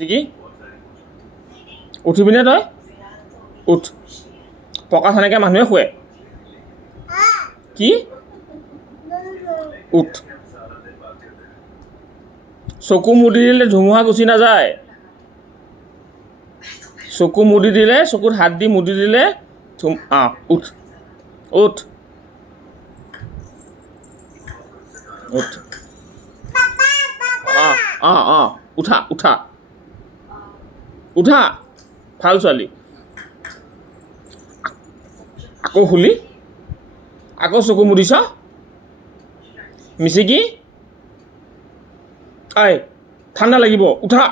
কি উঠিবিনে তই উঠ পকা সেনেকৈ মানুহে শুৱে কি উঠ চকু মুদি দিলে ধুমুহা গুচি নাযায় চকু মুদি দিলে চকুত হাত দি মুদি দিলে উঠ উঠ উঠ উঠা উঠা উঠা ভাল ছোৱালী আকৌ শুলি আকৌ চকু মুদিছ মিচিকি আই ঠাণ্ডা লাগিব উঠা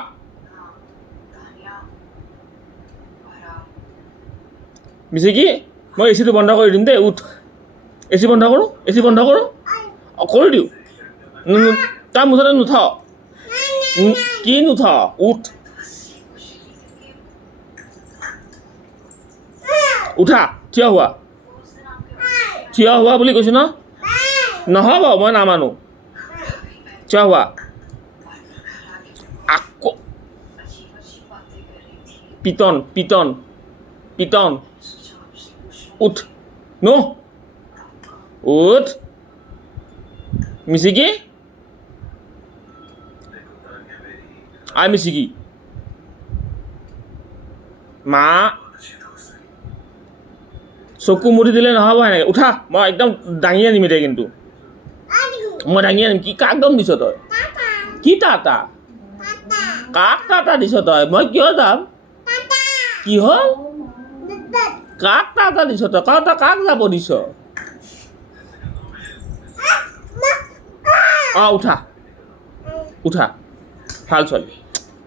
মিচিকি মই এচিটো বন্ধ কৰি দিম দেই উঠ এচি বন্ধ কৰোঁ কৰি দিওঁ তাৰ মুঠতে নুঠ কি নুঠ উঠ উঠা থিয় হোৱা বুলি কৈছোঁ ন নহ'ব মই নামানো থিয় হোৱা আকৌ পিটন উঠ উঠ মিচিকি মিচিকি মা চকু মুদি দিলে নহ'ব এনেকৈ উঠা মই একদম দাঙি আনিম এতিয়া কিন্তু মই দাঙি আনিম কি কাক দম দিছ তই কি টাটা কাক টাটা দিছ তই মই কিয় যাম কি হ'ল কাক টাটা দিছ তই কাক যাব দিছ উঠা ভাল ছোৱালী